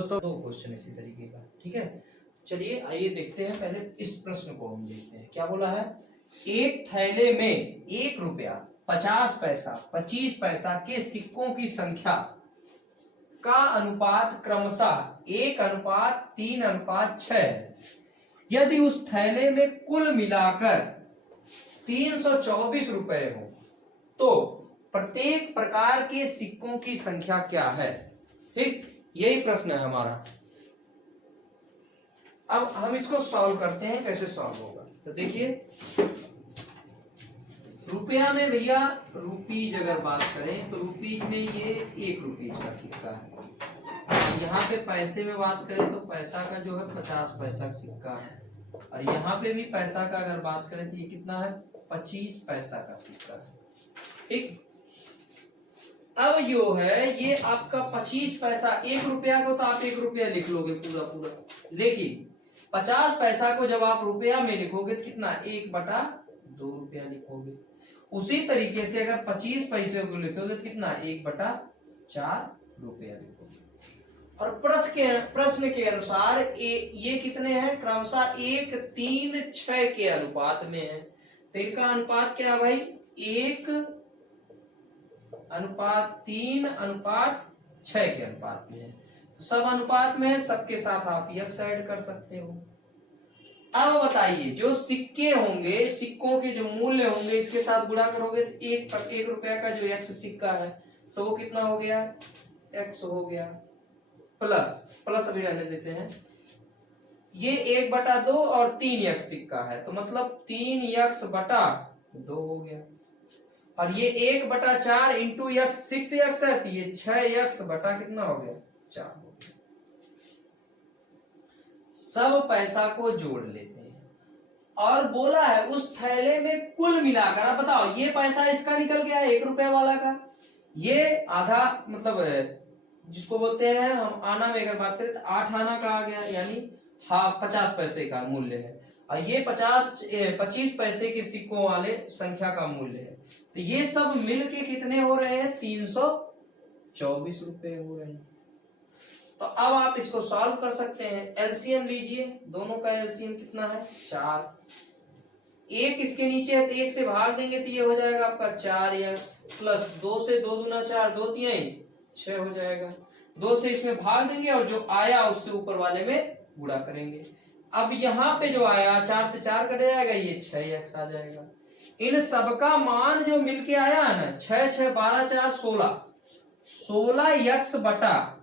दोस्तों दो क्वेश्चन इसी तरीके का, ठीक है। चलिए आइए देखते हैं, पहले इस प्रश्न को हम देखते हैं। क्या बोला है, एक थैले में 1 रुपया 50 पैसा 25 पैसा के सिक्कों की संख्या का अनुपात क्रमशः 1:3:6 है। यदि उस थैले में कुल मिलाकर 324 रुपए हो तो प्रत्येक प्रकार के सिक्कों की संख्या क्या है। ठीक, यही प्रश्न है हमारा। अब हम इसको सॉल्व करते हैं, कैसे सॉल्व होगा। तो देखिए, रुपया में भैया रुपीज अगर बात करें तो रुपीज में ये 1 रुपीज का सिक्का है। यहाँ पे पैसे में बात करें तो पैसा का जो है 50 पैसा का सिक्का है, और यहाँ पे भी पैसा का अगर बात करें तो ये कितना है, 25 पैसा का सिक्का है। ठीक, अब यो है ये आपका 25 पैसा, 1 रुपया को तो आप 1 रुपया लिख लोगे पूरा पूरा, लेकिन 50 पैसा को जब आप रुपया में लिखोगे तो कितना, 1/2 रुपया लिखोगे। उसी तरीके से अगर 25 पैसे को लिखोगे तो कितना, 1/4 रुपया लिखोगे। और प्रश्न के अनुसार ये कितने हैं, क्रमशः 1:3:6 के अनुपात में है। तो इनका अनुपात क्या है भाई, 1:3:6 के अनुपात में है। सब अनुपात में है, सबके साथ आप यक्स ऐड कर सकते हो। अब बताइए, जो सिक्के होंगे, सिक्कों के जो मूल्य होंगे, इसके साथ गुणा करोगे तो 1 रुपया का जो एक्स सिक्का है तो वो कितना हो गया, एक्स हो गया, प्लस अभी रहने देते हैं, ये 1/2 और 3 यक्स सिक्का है तो मतलब 3 यक्स बटा 2 हो गया, और ये 1/4 इंटू यक्स 6 यक्स है तो ये 6 यक्स बटा कितना हो गया, 4 हो गया। सब पैसा को जोड़ लेते हैं और बोला है उस थैले में कुल मिलाकर, आप बताओ, ये पैसा इसका निकल गया 1 रुपया वाला का, ये आधा मतलब जिसको बोलते हैं हम आना में अगर बात करें तो 8 आना का आ गया, यानी 50 पैसे का मूल्य है, और ये 25 पैसे के सिक्कों वाले संख्या का मूल्य है। तो ये सब मिलके कितने हो रहे हैं, 324 रुपए हो रहे हैं। तो अब आप इसको सॉल्व कर सकते हैं। एलसीएम लीजिए, दोनों का एलसीएम कितना है, 4। 1 इसके नीचे है तो 1 से भाग देंगे तो ये हो जाएगा आपका 4x, प्लस 2 से 2 दूना 4, 2 3 6 हो जाएगा। 2 से इसमें भाग देंगे और जो आया उससे ऊपर वाले में गुणा करेंगे। अब यहाँ पे जो आया 4 से 4 कट जाएगा, ये 6x आ जाएगा। इन सबका मान जो मिलके आया है ना, 6 6 12 4 16 यक्स बटा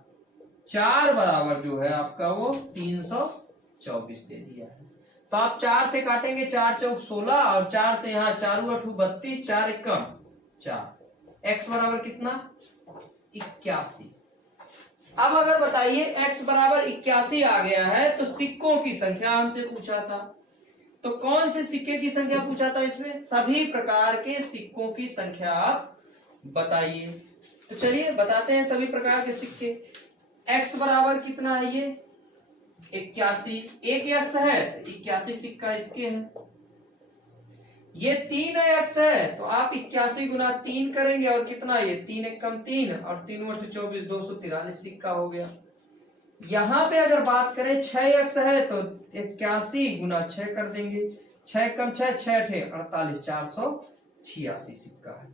4 बराबर जो है आपका वो 324 दे दिया है। तो आप 4 से काटेंगे, 4 चौक 16 और 4 से यहाँ 4 8 32, 4 1 4, x बराबर कितना, 81। अब अगर बताइए x बराबर 81 आ गया है तो सिक्कों की संख्या हमसे पूछा था, तो कौन से सिक्के की संख्या पूछा था, इसमें सभी प्रकार के सिक्कों की संख्या आप बताइए। तो चलिए बताते हैं सभी प्रकार के सिक्के। x बराबर कितना है, ये 81, 1 यक्स है तो 81 सिक्का इसके हैं। ये 3 यक्स है तो आप 81 गुना 3 करेंगे और कितना, ये 3 1 कम 3 और 3 8 24, 243 सिक्का हो गया। यहाँ पे अगर बात करें 6 यक्स है तो 81 गुना 6 कर देंगे, 6 कम 6 6 48, 486 सिक्का है।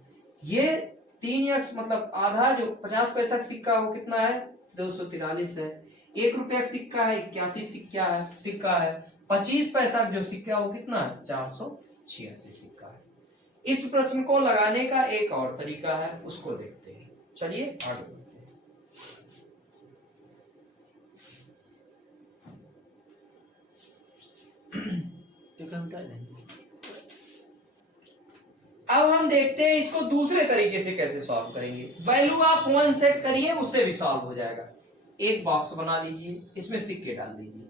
ये 3 यक्स मतलब आधा जो 50 पैसा का सिक्का वो कितना है, 243 है। 1 रुपया का सिक्का है 81 सिक्का है। 25 पैसा जो सिक्का वो कितना है, 486 सिक्का है। इस प्रश्न को लगाने का एक और तरीका है, उसको देखते हैं। चलिए आगे बढ़ते हैं। अब हम देखते हैं इसको दूसरे तरीके से कैसे सॉल्व करेंगे। वैल्यू आप 1 सेट करिए, उससे भी सॉल्व हो जाएगा। एक बॉक्स बना लीजिए, इसमें सिक्के डाल दीजिए।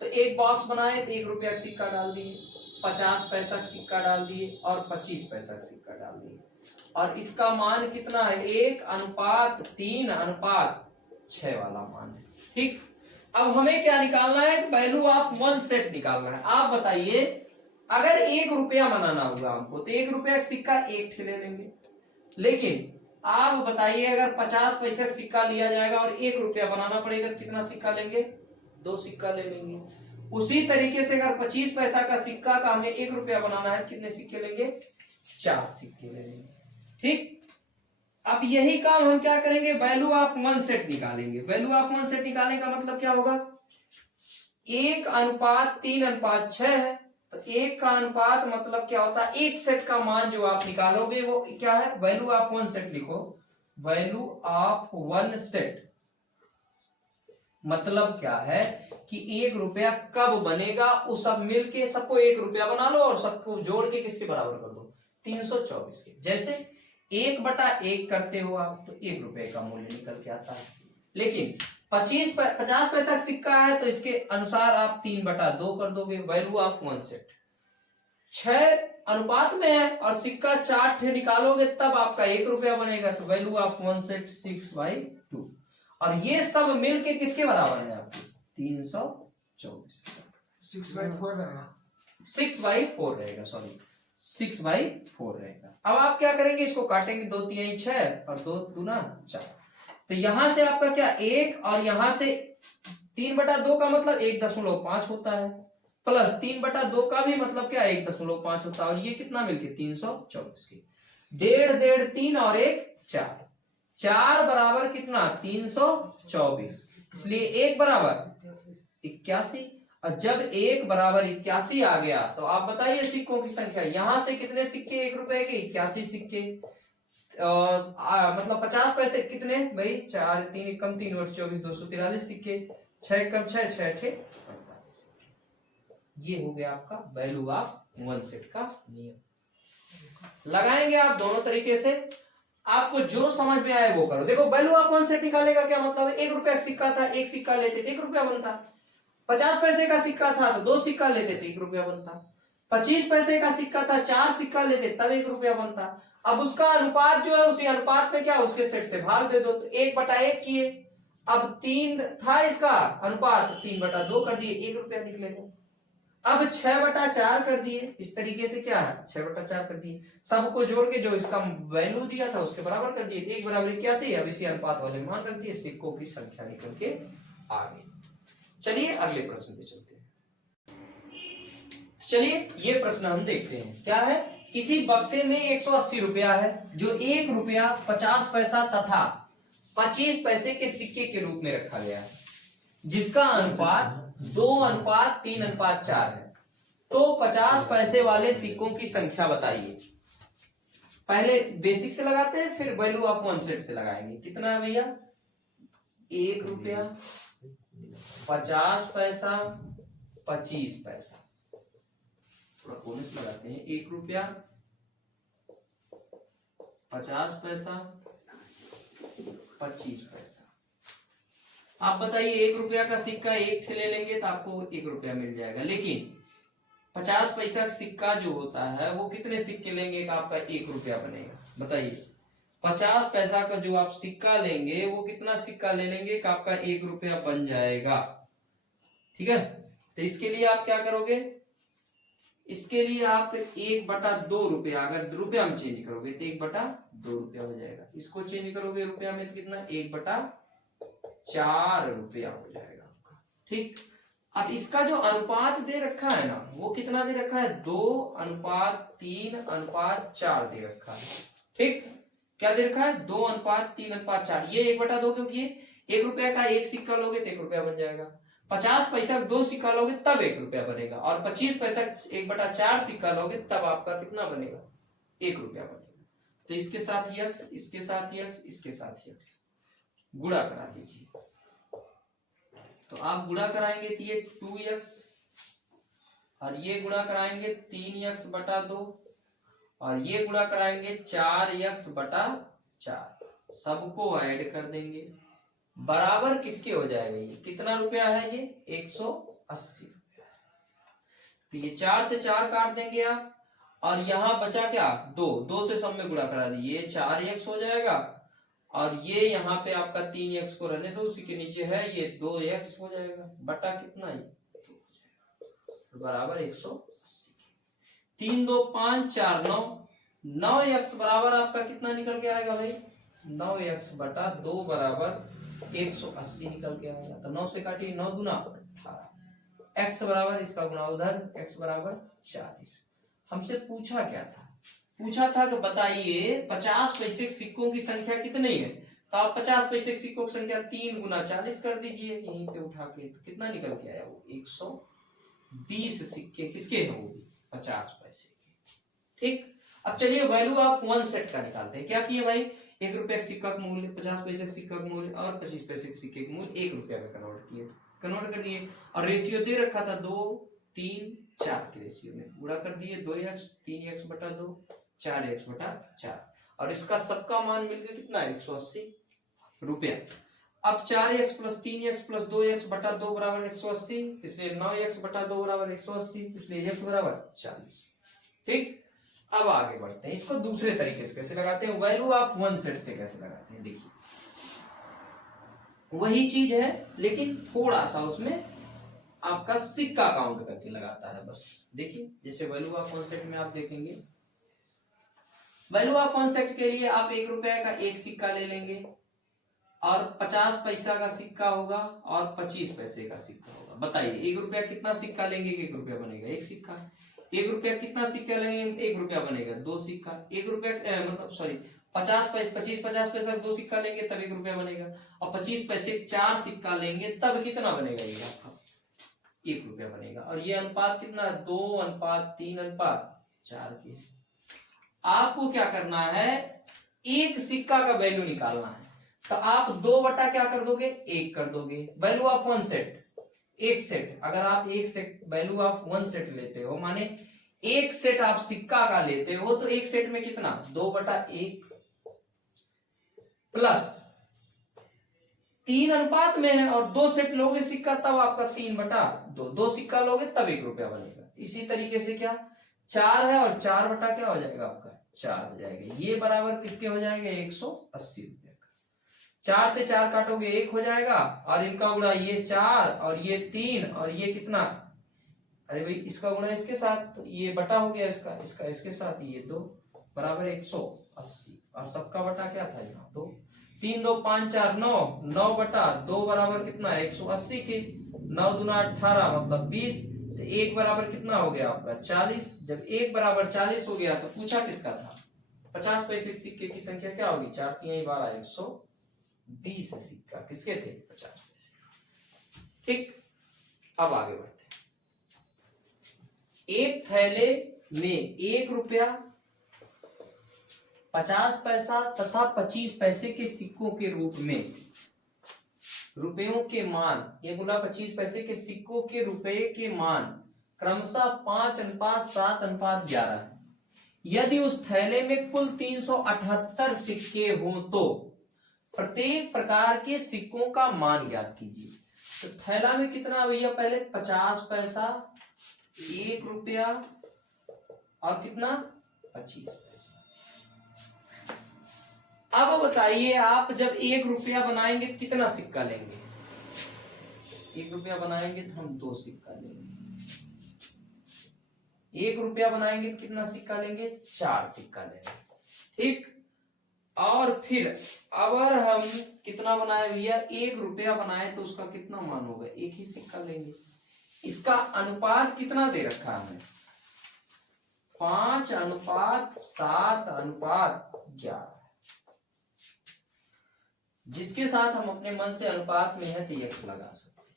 तो एक बॉक्स बनाए तो 1 रुपया का सिक्का डाल दिए, 50 पैसा का सिक्का डाल दिए और 25 पैसा का सिक्का डाल दिए, और इसका मान कितना है, 1:3:6 वाला मान है। ठीक, अब हमें क्या निकालना है, वैल्यू आप 1 सेट निकालना है। आप बताइए, अगर 1 रुपया बनाना होगा हमको तो 1 रुपया का सिक्का 1 ठे ले लेंगे, लेकिन आप बताइए अगर 50 पैसे का सिक्का लिया जाएगा और 1 रुपया बनाना पड़ेगा तो कितना सिक्का लेंगे? 2 सिक्का ले लेंगे। उसी तरीके से अगर 25 पैसा का सिक्का का हमें 1 रुपया बनाना है, कितने सिक्के लेंगे? 4 सिक्के ले लेंगे। ठीक, अब यही काम हम क्या करेंगे? वैल्यू ऑफ वन सेट निकालेंगे। वैल्यू ऑफ वन सेट निकालने का मतलब क्या होगा? 1:3:6 है, तो 1 का अनुपात मतलब क्या होता है? एक सेट का मान जो आप निकालोगे वो क्या है? वैल्यू ऑफ वन सेट लिखो। वैल्यू ऑफ वन सेट मतलब क्या है कि 1 रुपया कब बनेगा? उस सब मिलके सबको 1 रुपया बना लो और सबको जोड़ के किसके बराबर कर दो? 324 के। जैसे 1/1 करते हो आप तो 1 रुपए का मूल्य निकल के आता है। लेकिन 50 पैसा का सिक्का है तो इसके अनुसार आप 3/2 कर दोगे। वैल्यू ऑफ वन सेट 6 अनुपात में है और सिक्का 4 ठे निकालोगे तब आपका 1 रुपया बनेगा। तो वैल्यू ऑफ वन सेट 6/2 और ये सब मिलके किसके बराबर है? आपकी 324। 6/4 रहेगा। 6/4 रहेगा, सॉरी 6/4 रहेगा। अब आप क्या करेंगे? इसको काटेंगे, 2 3 6 और 2 दूना 4। तो यहां से आपका क्या 1 और यहां से 3/2 का मतलब 1.5 होता है, प्लस 3/2 का भी मतलब क्या 1.5 होता है, और ये कितना मिलके 324 की 1.5 3 और 1 4 4 बराबर कितना 324, इसलिए 1 बराबर 81। और जब 1 बराबर 81 आ गया तो आप बताइए सिक्कों की संख्या। यहां से कितने सिक्के 1 रुपए के? 81 सिक्के। मतलब 50 पैसे कितने भाई? 4 3 एकम 3 और 24 243 सिक्के। 6 एकम 6 6 थे 45 सिक्के। ये हो गया आपका वैल्यू ऑफ वन सेट का नियम। लगाएंगे आप दोनों तरीके से, आपको जो समझ में आए वो करो। देखो वैल्यू ऑफ वन सेट निकालने का क्या मतलब है? 1 रुपया का सिक्का था, 1 सिक्का लेते थे 1 रुपया बनता। 50 पैसे का सिक्का था तो 2 सिक्का लेते थे 1 रुपया बनता। 25 पैसे का सिक्का था 4 सिक्का लेते तब 1 रुपया बनता। अब उसका अनुपात जो है उसी अनुपात में क्या उसके सेट से भाग दे दो, तो 1/1 किए। अब 3 था इसका अनुपात, 3/2 कर दिए, 1 रुपया निकलेगा। अब 6/4 कर दिए, इस तरीके से क्या है 6/4 कर दिए, सबको जोड़ के जो इसका वैल्यू दिया था उसके बराबर कर दिए। 1 बराबर 81। अब इसी अनुपात वाले मान रख दिए, सिक्कों की संख्या निकल के आ गई। चलिए अगले प्रश्न पे चलते हैं। चलिए ये प्रश्न हम देखते हैं क्या है। किसी बक्से में 180 रुपया है जो 1 रुपया 50 पैसा तथा 25 पैसे के सिक्के के रूप में रखा गया है, जिसका अनुपात 2:3:4 है। तो 50 पैसे वाले सिक्कों की संख्या बताइए। पहले बेसिक से लगाते हैं फिर वैल्यू ऑफ वन सेट से लगाएंगे। कितना है भैया? 1 रुपया 50 पैसा 25 पैसा। थोड़ा बोनस लगाते हैं। 1 रुपया 50 पैसा 25 पैसा। आप बताइए 1 रुपया का सिक्का 1 ठे ले लेंगे तो आपको 1 रुपया मिल जाएगा, लेकिन 50 पैसा का सिक्का जो होता है वो कितने सिक्के लेंगे का आपका 1 रुपया बनेगा? बताइए 50 पैसा का जो आप सिक्का लेंगे वो कितना सिक्का ले लेंगे कि आपका 1 रुपया बन जाएगा। ठीक है, तो इसके लिए आप क्या करोगे? इसके लिए आप 1/2 रुपया, अगर रुपया में चेंज करोगे तो 1/2 रुपया हो जाएगा। इसको चेंज करोगे रुपया में तो कितना 1/4 रुपया हो जाएगा आपका। ठीक, अब इसका जो अनुपात दे रखा है ना वो कितना दे रखा है? 2:3:4 दे रखा है। ठीक, क्या दे रखा है? 2:3:4। ये 1/2 क्योंकि 1 रुपया का 1 सिक्का लोगे तो 1 रुपया बन जाएगा। 50 पैसा 2 सिक्का लोगे तब 1 रुपया बनेगा, और 25 पैसा 1/4 सिक्का लोगे तब आपका कितना बनेगा? 1 रुपया बनेगा। तो इसके साथ यक्स, इसके साथ यक्स, इसके साथ यक्स, गुणा करा दीजिए। तो आप गुणा कराएंगे तो ये 2x और ये गुणा कराएंगे 3x/2 और ये गुणा कराएंगे 4x/4। सबको ऐड कर देंगे, बराबर किसके हो जाएगा? ये कितना रुपया है? ये 180 रुपया। तो ये 4 से 4 काट देंगे आप, और यहां बचा क्या? 2 से सब में गुणा करा दीजिए, 4x हो जाएगा, और ये यहाँ पे आपका 3x को रहने दो, उसी के नीचे है ये 2x हो जाएगा, बटा कितना ही बराबर 180। 3 2 5 4 9 9x बराबर आपका कितना निकल के आएगा भाई? 9x बटा 2 बराबर 180 निकल के आएगा। तो 9 से काटिए, 9 दूना 18, x बराबर इसका गुणा उधर, x बराबर 40। हमसे पूछा क्या था? पूछा था कि बताइए 50 पैसे के सिक्कों की संख्या कितनी है। तो आप 50 पैसे के सिक्कों की संख्या 3 गुना 40 कर दीजिए यहीं पे उठा के, तो कितना निकल के आया? वो 120 सिक्के किसके हैं? वो 50 पैसे के। ठीक, अब चलिए वैल्यू ऑफ वन सेट का निकालते हैं। क्या किए भाई? 1 रुपया का सिक्का का मूल्य, 50 पैसे का सिक्का का मूल्य और 25 पैसे के सिक्के का मूल्य 1 रुपया में कन्वर्ट किए, कन्वर्ट कर दिए। और रेशियो दे रखा था 2, 3, 4 के रेशियो में, गुणा कर दिए। 2x 3x बटा 2, 4x बटा 4, और इसका सबका मान मिलकर कितना है? 180 रुपया। अब 4x plus 3x plus 2x बटा 2 बराबर 180, इसलिए 9x बटा 2 बराबर 180, इसलिए x बराबर 40। ठीक, अब आगे बढ़ते हैं। इसको दूसरे तरीके से कैसे लगाते हैं? वैल्यू ऑफ वन सेट से कैसे लगाते हैं? देखिए वही चीज है लेकिन थोड़ा सा उसमें आपका सिक्का काउंट करके लगाता है बस। देखिए जैसे वैल्यू ऑफ वन सेट में आप देखेंगे, वैल्यू ऑफ वन सेट के लिए आप 1 रुपए का एक सिक्का ले लेंगे और 50 पैसा का सिक्का होगा और 25 पैसे का सिक्का होगा। बताइए 1 रुपया कितना सिक्का लेंगे? 1 रुपया बनेगा 1 सिक्का। 1 रुपया कितना सिक्का लेंगे? 1 रुपया बनेगा 2 सिक्का। 1 रुपया मतलब सॉरी 50 पैसा 2 सिक्का लेंगे तब 1 रुपया बनेगा, और 25 पैसे 4 सिक्का लेंगे तब कितना बनेगा? ये आपका 1 रुपया बनेगा। और ये अनुपात कितना है? 2:3:4 के। आपको क्या करना है? एक सिक्का का वैल्यू निकालना है, तो आप 2 बटा क्या कर दोगे? 1 कर दोगे। वैल्यू ऑफ वन सेट, एक सेट, अगर आप एक set value of one set लेते हो, माने एक सेट आप सिक्का का लेते हो, तो एक सेट में कितना? 2/1 प्लस 3 अनुपात में है, और 2 सेट लोगे सिक्का तब आपका 3/2, 2 सिक्का लोगे तब 1 रुपया बनेगा। इसी तरीके से क्या 4 है और 4 बटा क्या हो जाएगा? आपका 4 हो जाएगा। ये बराबर किसके हो जाएंगे? 180 रुपया का। 4 से 4 काटोगे 1 हो जाएगा, और इनका गुणा ये 4 और ये 3 और ये कितना? अरे भाई इसका गुणा इसके साथ, तो ये बटा हो गया इसका इसके साथ, ये 2 बराबर 180, और सबका बटा क्या था? यहाँ 2। 3 2 5 4 9 बटा 2 बराबर कितना है? 180 के। 9 दूना 18 मतलब 20, तो 1 बराबर कितना हो गया आपका? 40। जब 1 बराबर 40 हो गया तो पूछा किसका था? 50 पैसे सिक्के की संख्या क्या होगी? 4 3 12 120 सिक्का किसके थे? 50 पैसे। ठीक, अब आगे बढ़ते हैं। एक थैले में 1 रुपया, 50 पैसा तथा 25 पैसे के सिक्कों के रूप में रुपयों के मान, ये बोला 25 पैसे के सिक्कों के रुपए के मान क्रमशः 5:7:11 है। यदि उस थैले में कुल 378 सिक्के हों तो प्रत्येक प्रकार के सिक्कों का मान ज्ञात कीजिए। तो थैला में कितना भैया? पहले 50 पैसा, 1 रुपया और कितना? 25 पैसा। अब बताइए आप जब 1 रुपया बनाएंगे कितना सिक्का लेंगे? 1 रुपया बनाएंगे तो हम 2 सिक्का लेंगे। 1 रुपया बनाएंगे तो कितना सिक्का लेंगे? 4 सिक्का लेंगे। ठीक, और फिर अगर हम कितना बनाए भैया? 1 रुपया बनाए तो उसका कितना मान होगा? 1 ही सिक्का लेंगे। इसका अनुपात कितना दे रखा है? 5:7:11, जिसके साथ हम अपने मन से अनुपात में है तो x लगा सकते हैं।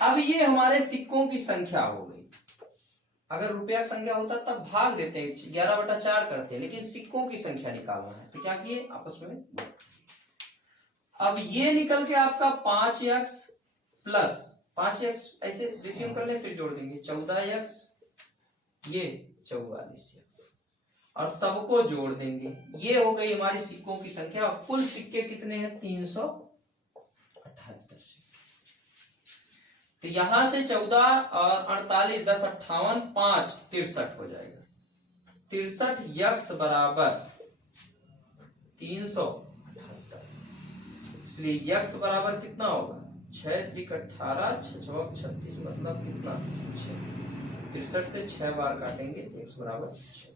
अब ये हमारे सिक्कों की संख्या हो गई। अगर रुपया की संख्या होता तब भाग देते हैं, 11/4 करते हैं, लेकिन सिक्कों की संख्या निकालना है तो क्या किए? आपस में। अब ये निकल के आपका 5x प्लस 5x ऐसे रेशियो कर ले, फिर जोड़ देंगे 14x, ये 44x, और सबको जोड़ देंगे। ये हो गई हमारी सिक्कों की संख्या। कुल सिक्के कितने हैं? 378 सिक्के। तो यहां से 14 और 48 10 58 5 63 हो जाएगा। 63 यक्स बराबर 378, इसलिए यक्स बराबर कितना होगा? 6 3 18 6 6 36 मतलब कितना? 6। 63 से 6 बार काटेंगे, x बराबर 6।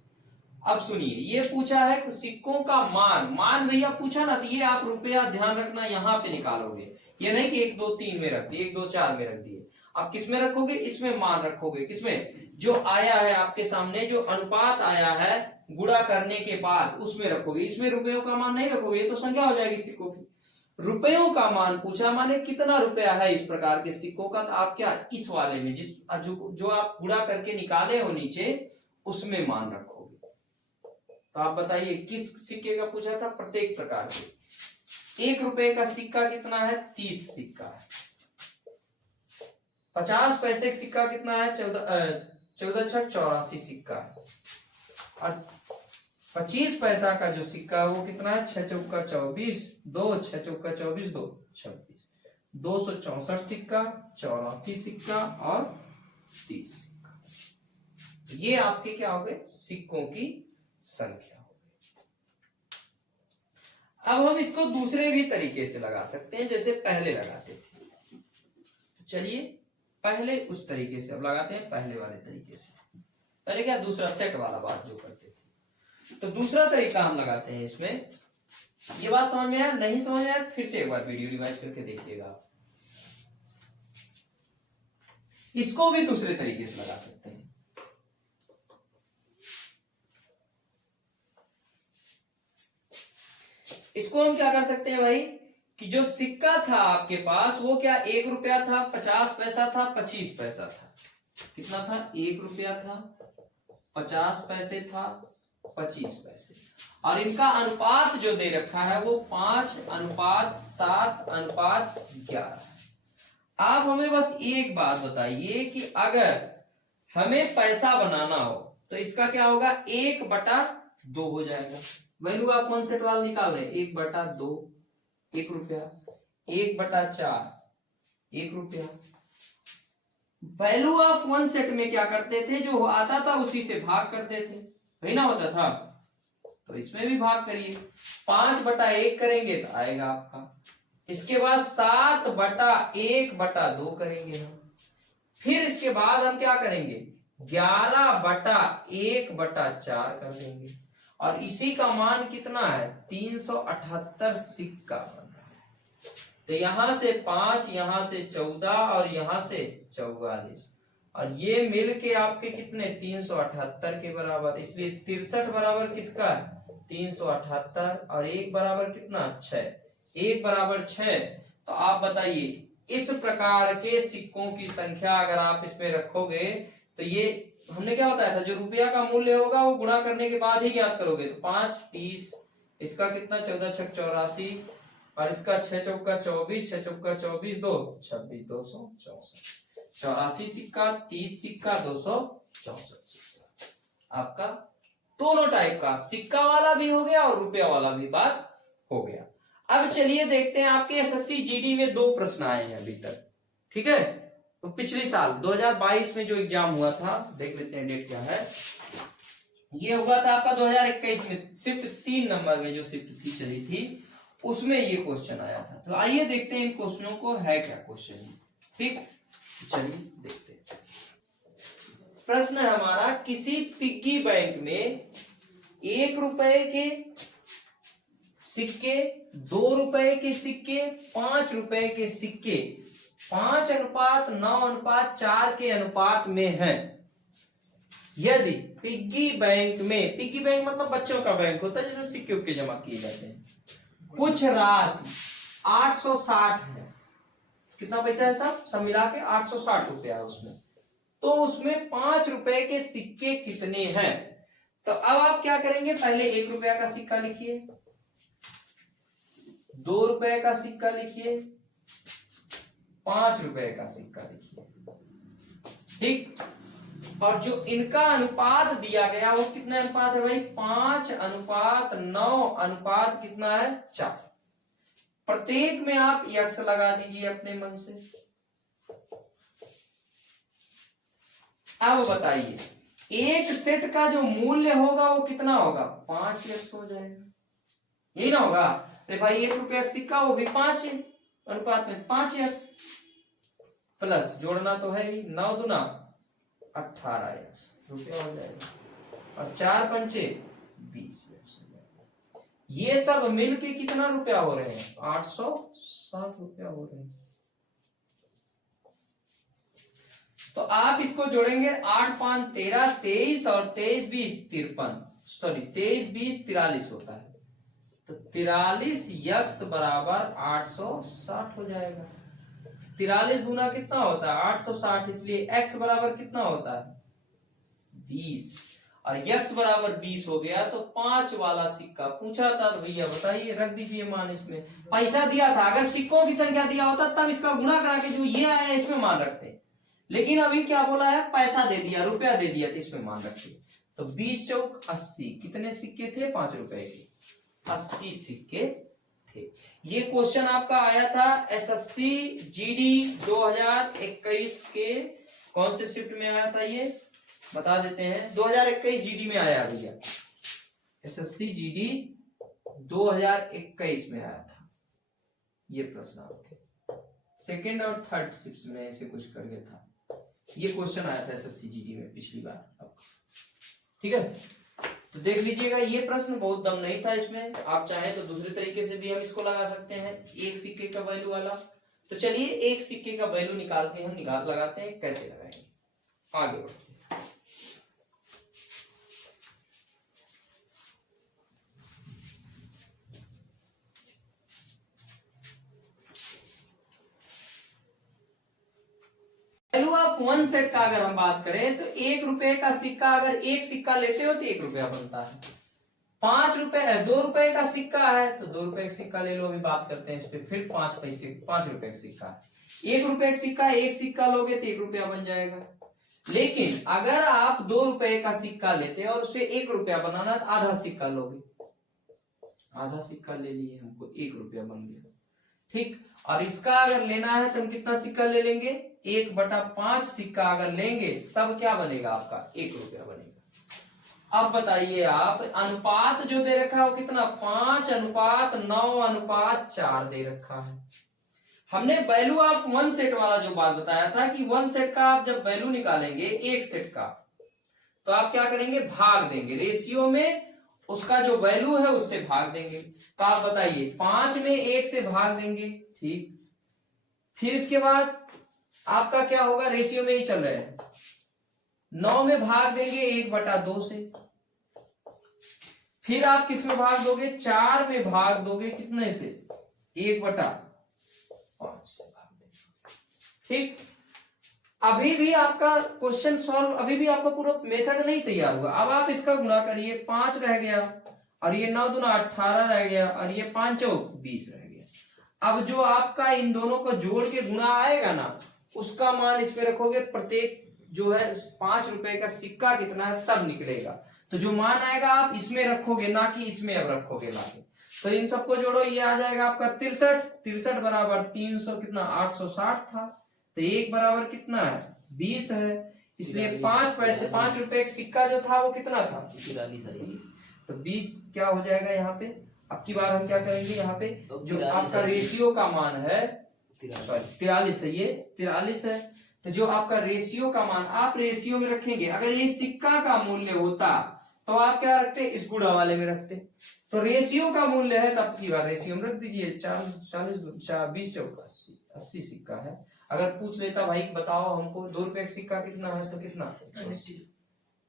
अब सुनिए, ये पूछा है सिक्कों का मान भैया पूछा ना, तो ये आप रुपया ध्यान रखना यहाँ पे निकालोगे, ये नहीं कि 1 2 3 में रख दिए, 1 2 4 में रख दिए। आप किस में रखोगे? इसमें मान रखोगे। किसमें? जो आया है आपके सामने, जो अनुपात आया है गुणा करने के बाद उसमें रखोगे। इसमें रुपयों का मान नहीं रखोगे, ये तो संख्या हो जाएगी सिक्कों की। रुपयों का मान पूछा, माने कितना रुपया है इस प्रकार के सिक्कों का, तो आप क्या इस वाले में जो आप गुणा करके निकाले हो नीचे उसमें मान रखोगे। तो आप बताइए किस सिक्के का पूछा था? प्रत्येक प्रकार के। 1 रुपए का सिक्का कितना है? 30 सिक्का है। 50 पैसे का सिक्का कितना है? 14 छक 84 सिक्का है। और 25 पैसा का जो सिक्का है वो कितना है? 6 चौका 24, 2 6 चौका 24, 2 26, 264 सिक्का, 84 सिक्का और 30 सिक्का। ये आपके क्या हो गए? सिक्कों की संख्या हो गई। अब हम इसको दूसरे भी तरीके से लगा सकते हैं, जैसे पहले लगाते थे। चलिए पहले उस तरीके से अब लगाते हैं, पहले वाले तरीके से। पहले क्या, दूसरा सेट वाला बात जो करते थे, तो दूसरा तरीका हम लगाते हैं इसमें। ये बात समझ में आया? नहीं समझ में आया फिर से एक बार वीडियो रिवाइज करके देखिएगा आप। इसको भी दूसरे तरीके से लगा सकते हैं। इसको हम क्या कर सकते हैं भाई, कि जो सिक्का था आपके पास वो क्या 1 रुपया था, 50 पैसा था, 25 पैसा था। कितना था? 1 रुपया था, 50 पैसे था, 25 पैसे। और इनका अनुपात जो दे रखा है वो 5:7:11। आप हमें बस एक बात बताइए कि अगर हमें पैसा बनाना हो तो इसका क्या होगा? 1/2 हो जाएगा। वैल्यू आप वन सेट वाला निकाल रहे हैं, 1/2 1 रुपया, 1/4 1 रुपया। वैल्यू ऑफ वन सेट में क्या करते थे? जो आता था उसी से भाग करते थे, वही ना होता था। तो इसमें भी भाग करिए, 5/1 करेंगे तो आएगा आपका। इसके बाद 7/1/2 करेंगे हम। फिर इसके बाद हम क्या करेंगे? 11/1/4 कर देंगे। और इसी का मान कितना है? 378 सिक्का बन रहा है। तो यहां से 5, यहां से 14 और यहां से 44, और ये मिल के आपके कितने? 378 के बराबर। इसलिए 63 बराबर किसका? 378। और 1 बराबर कितना? 6। 1 बराबर 6। तो आप बताइए इस प्रकार के सिक्कों की संख्या अगर आप इसमें रखोगे तो ये हमने क्या बताया था, जो रुपया का मूल्य होगा वो गुणा करने के बाद ही ज्ञात करोगे। तो 5 30, इसका कितना? 14 छक 84, और इसका 6 चौका 24, 6 चौका 24, 2 26, 264। 84 सिक्का, 30 सिक्का, 264 सिक्का। आपका दोनों टाइप का सिक्का वाला भी हो गया और रुपया वाला भी बात हो गया। अब चलिए देखते हैं, आपके एसएससी जीडी में 2 प्रश्न आए हैं अभी तक, ठीक है। तो पिछले साल 2022 में जो एग्जाम हुआ था, देख लेते हैं डेट क्या है। ये हुआ था आपका 2021 में, शिफ्ट 3 नंबर में जो शिफ्ट 3 चली थी उसमें ये क्वेश्चन आया था। तो आइए देखते हैं इन क्वेश्चनों को है क्या क्वेश्चन, ठीक। चलिए देखते हैं। प्रश्न है हमारा, किसी पिग्गी बैंक में 1 रुपए के सिक्के, 2 रुपए के सिक्के, 5 रुपए के सिक्के 5:9:4 के अनुपात में है। यदि पिग्गी बैंक में, पिग्गी बैंक मतलब बच्चों का बैंक होता है जिसमें सिक्के उक्के जमा किए जाते हैं, कुछ राशि 860 है। कितना पैसा है सब मिला के? 860 रुपया है उसमें। तो उसमें 5 रुपए के सिक्के कितने हैं? तो अब आप क्या करेंगे, पहले 1 रुपया का सिक्का लिखिए, 2 रुपए का सिक्का लिखिए, 5 रुपए का सिक्का लिखिए, ठीक। और जो इनका अनुपात दिया गया वो कितना अनुपात है भाई? 5:9 कितना है? 4। प्रत्येक में आप x लगा दीजिए अपने मन से। अब बताइए एक सेट का जो मूल्य होगा वो कितना होगा? 5x हो जाएगा, यही ना होगा? अरे भाई 1 रुपया का सिक्का, वो भी 5 है, अनुपात में 5x प्लस जोड़ना तो है ही, 9 दूना 18x रुपया हो जाएगा। और 4 पंचे 20 यक्स हो जाएगा। ये सब मिलके कितना रुपया हो रहे हैं? 860 रुपया हो रहे हैं। तो आप इसको जोड़ेंगे 8 5 13 23 और 23 20 53, सॉरी 23 20 43 होता है। तो 43 यक्स बराबर 860 हो जाएगा। 43 गुना कितना होता है? 860, इसलिए x बराबर कितना होता है? 20 और यक्स बराबर 20 हो गया। तो 5 वाला सिक्का पूछा था तो भैया बताइए, रख दीजिए मान इसमें। पैसा दिया था, अगर सिक्कों की संख्या दिया होता तब इसका गुणा करा के जो ये आया इसमें मान रखते, लेकिन अभी क्या बोला है? पैसा दे दिया, रुपया दे दिया, इसमें मान रखिए। तो 20 चौक 80, कितने सिक्के थे? 5 रुपए के 80 सिक्के थे। ये क्वेश्चन आपका आया था एसएससी जीडी 2021 के कौन से शिफ्ट में आया था? ये बता देते हैं, 2021 जीडी में आया भैया। एसएससी जीडी 2021 में आया था ये प्रश्न आपके। सेकेंड और थर्ड शिफ्ट में ऐसे कुछ करके था ये क्वेश्चन आया था एसएससी जीडी में पिछली बार। ठीक है, तो देख लीजिएगा ये प्रश्न बहुत दम नहीं था इसमें। आप चाहें तो दूसरे तरीके से भी हम इसको लगा सकते हैं, एक सिक्के का वैल्यू वाला। तो चलिए एक सिक्के का वैल्यू निकाल के हम लगाते हैं, कैसे लगाएंगे आगे बढ़ते हैं। वैल्यू ऑफ वन सेट का अगर हम बात करें तो 1 रुपए का सिक्का, अगर एक सिक्का लेते हो तो 1 रुपया बनता है। 5 रुपए 2 रुपए का सिक्का है तो 2 रुपए का सिक्का ले लो, अभी बात करते हैं इस पे। फिर 5 पैसे 5 रुपए का सिक्का है, 1 रुपए का सिक्का, एक सिक्का लोगे तो 1 रुपया बन जाएगा। लेकिन अगर आप 2 रुपए का सिक्का लेते हैं और उसे 1 रुपया बनाना है तो आधा सिक्का लोगे, आधा सिक्का ले लिए, हमको 1 रुपया बन गया। ठीक, और इसका अगर लेना है तो हम कितना सिक्का ले लेंगे? 1/5 सिक्का अगर लेंगे तब क्या बनेगा आपका? 1 रुपया बनेगा। अब बताइए आप, अनुपात जो दे रखा है वो कितना? 5:9:4 दे रखा है। हमने वैल्यू ऑफ वन सेट वाला जो बात बताया था कि वन सेट का आप जब वैल्यू निकालेंगे एक सेट का, तो आप क्या करेंगे? भाग देंगे, रेशियो में उसका जो वैल्यू है उससे भाग देंगे। तो आप बताइए 5 में 1 से भाग देंगे, ठीक। फिर इसके बाद आपका क्या होगा? रेशियो में ही चल रहे हैं, 9 में भाग देंगे 1/2 से। फिर आप किस में भाग दोगे? 4 में भाग दोगे, कितने से? 1/5 से भाग देंगे। ठीक, अभी भी आपका क्वेश्चन सॉल्व, अभी भी आपका पूरा मेथड नहीं तैयार हुआ। अब आप इसका गुणा करिए, 5 रह गया और ये 9 दूना 18 रह गया और ये 5 चौक 20 रह गया। अब जो आपका इन दोनों को जोड़ के गुणा आएगा ना, उसका मान इसमें रखोगे, प्रत्येक जो है 5 रुपए का सिक्का कितना है तब निकलेगा। तो जो मान आएगा आप इसमें रखोगे, ना कि इसमें अब रखोगे लाके। तो इन सबको जोड़ो, ये आ जाएगा आपका 63। 63 बराबर 300 कितना? 860 था। तो 1 बराबर कितना है? 20 है। इसलिए 5 पैसे 5 रुपए का सिक्का जो था वो कितना था? 43। तो 20 क्या हो जाएगा यहाँ पे? अब की बार हम क्या करेंगे यहाँ पे? जो आपका रेशियो का मान है 43 है, ये 43 है। तो जो आपका रेशियो का मान आप रेशियो में रखेंगे। अगर ये सिक्का का मूल्य होता तो आप क्या रखते? इस गुणा वाले में रखते। तो रेशियो का मूल्य है तब की बार रेशियो में रख दीजिए। 20 चौक 80 सिक्का है। अगर पूछ लेता भाई बताओ हमको 2 रुपए का सिक्का कितना है, तो कितना?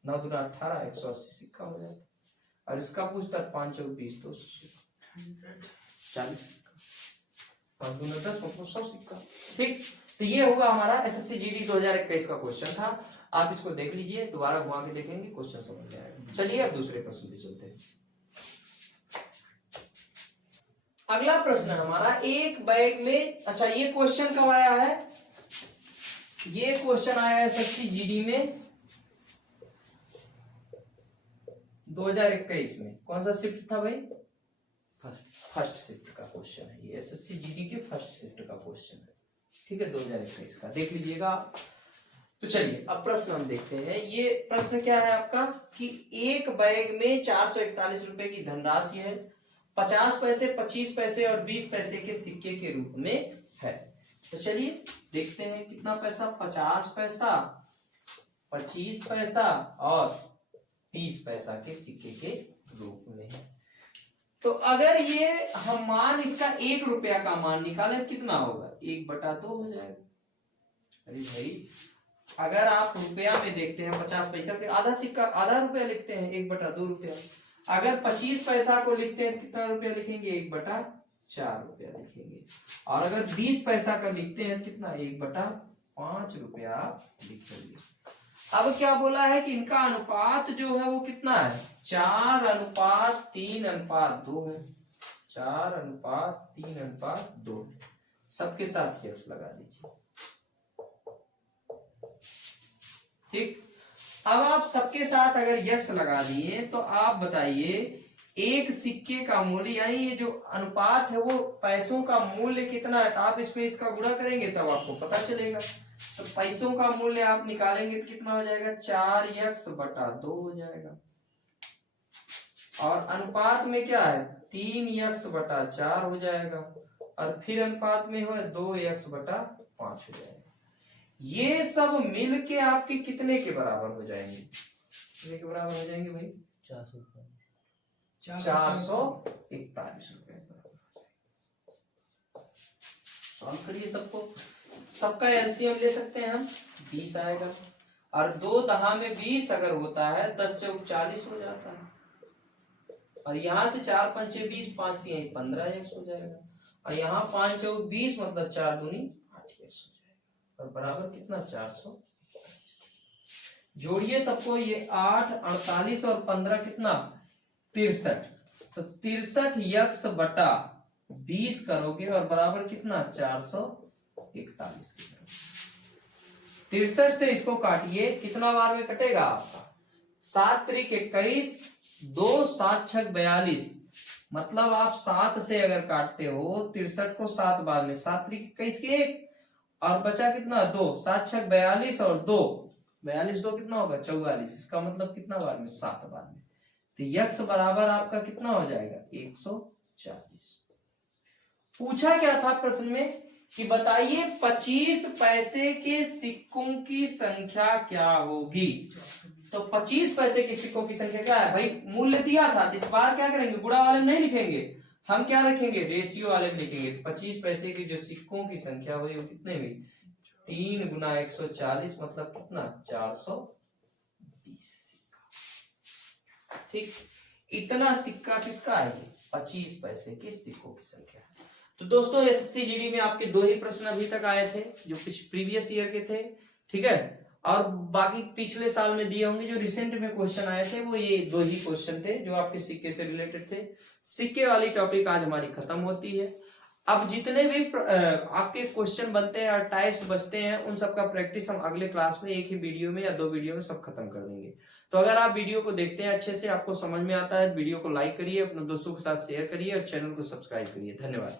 9 दूना 18, 180 सिक्का हो जाता। और इसका पूछता 5 चौक 20, 240 सिक्का, 5 दूना 10, 100 सिक्का। ठीक, तो ये होगा हमारा एसएससी जीडी 2021 का क्वेश्चन था। आप इसको देख लीजिए, दोबारा घुमा के देखेंगे, क्वेश्चन समझ में आएगा। चलिए अब दूसरे प्रश्न पे चलते हैं। अगला प्रश्न हमारा, एक बैग में, अच्छा ये क्वेश्चन कब आया है? ये क्वेश्चन आया है एसएससी जीडी में 2021 में। कौन सा शिफ्ट था भाई? फर्स्ट शिफ्ट का क्वेश्चन है ये, एसएससी जीडी के फर्स्ट शिफ्ट का क्वेश्चन है। ठीक है, 2021 का, देख लीजिएगा। तो चलिए अब प्रश्न हम देखते हैं। ये प्रश्न क्या है आपका कि एक बैग में 441 रुपए की धनराशि है, 50 पैसे, 25 पैसे और 20 पैसे के सिक्के के रूप में है। तो चलिए देखते हैं कितना पैसा, 50 पैसा, 25 पैसा और 20 पैसा के सिक्के के रूप में है। तो अगर ये हम मान इसका 1 रुपया का मान निकालें कितना होगा, 1/2 हो जाएगा। अरे भाई अगर आप रुपया में देखते हैं 50 पैसा, फिर आधा सिक्का आधा रुपया लिखते हैं 1/2 रुपया। अगर 25 पैसा को लिखते हैं कितना रुपया लिखेंगे, 1/4 रुपया लिखेंगे। और अगर 20 पैसा का लिखते हैं कितना, 1/5 रुपया लिखेंगे। अब क्या बोला है कि इनका अनुपात जो है वो कितना है, 4:3:2 है। 4:3:2 सबके साथ यक्स लगा दीजिए। ठीक, अब आप सबके साथ अगर यक्स लगा दिए तो आप बताइए एक सिक्के का मूल्य, यानी ये जो अनुपात है वो पैसों का मूल्य कितना है, तो आप इसमें इसका गुणा करेंगे तब आपको पता चलेगा। तो पैसों का मूल्य आप निकालेंगे तो कितना हो जाएगा, 4x/2 हो जाएगा। और अनुपात में क्या है, 3x/4 हो जाएगा। और फिर अनुपात में हो 2x/5 हो जाएगा। ये सब मिल के आपके कितने के बराबर हो जाएंगे, कितने के बराबर हो जाएंगे भाई, 441 रुपए। सॉल्व करिए सबको, सबका एलसीएम ले सकते हैं हम, 20 आएगा। और 2 दहा में 20 अगर होता है 10 चौक 40 हो जाता है। और यहाँ से 4 पंचे 20, 5 3 15 एक्स हो जाएगा। और यहाँ 5 चौक 20 मतलब 4 दूनी 8 एक्स हो जाएगा। और बराबर कितना, 400। जोड़िए सबको, ये 8 48 और 15 कितना, 63। तो 63x/20 करोगे और बराबर कितना, 441। 63 से इसको काटिए, कितना बार में कटेगा आपका, 7 त्रिक 21, 2 7 छक 42। मतलब आप 7 से अगर काटते हो 63 को 7 बार में, 7 त्रिक 21 के 1 और बचा कितना, 2, 7 छक 42 और 2, 42 2 कितना होगा, 44। इसका मतलब कितना बार में, 7 बार में। तो यक्स बराबर आपका कितना हो जाएगा, 140। पूछा क्या था प्रश्न में कि बताइए 25 पैसे के सिक्कों की संख्या क्या होगी। तो 25 पैसे के सिक्कों की संख्या क्या है भाई, मूल्य दिया था। इस बार क्या करेंगे, गुणा वाले में नहीं लिखेंगे, हम क्या रखेंगे, रेशियो वाले में लिखेंगे। 25 पैसे की जो सिक्कों की संख्या हुई वो कितने हुई, 3 × 140 मतलब कितना, 420 सिक्का। ठीक, इतना सिक्का किसका है, 25 पैसे के सिक्कों की संख्या। तो दोस्तों एसएससी जीडी में आपके 2 ही प्रश्न अभी तक आए थे जो प्रीवियस ईयर के थे, ठीक है। और बाकी पिछले साल में दिए होंगे, जो रिसेंट में क्वेश्चन आए थे वो ये 2 ही क्वेश्चन थे जो आपके सिक्के से रिलेटेड थे। सिक्के वाली टॉपिक आज हमारी खत्म होती है। अब जितने भी आपके क्वेश्चन बनते हैं और टाइप्स बचते हैं उन सबका प्रैक्टिस हम अगले क्लास में एक ही वीडियो में या 2 वीडियो में सब खत्म कर देंगे। तो अगर आप वीडियो को देखते हैं अच्छे से, आपको समझ में आता है, वीडियो को लाइक करिए, अपने दोस्तों के साथ शेयर करिए और चैनल को सब्सक्राइब करिए। धन्यवाद।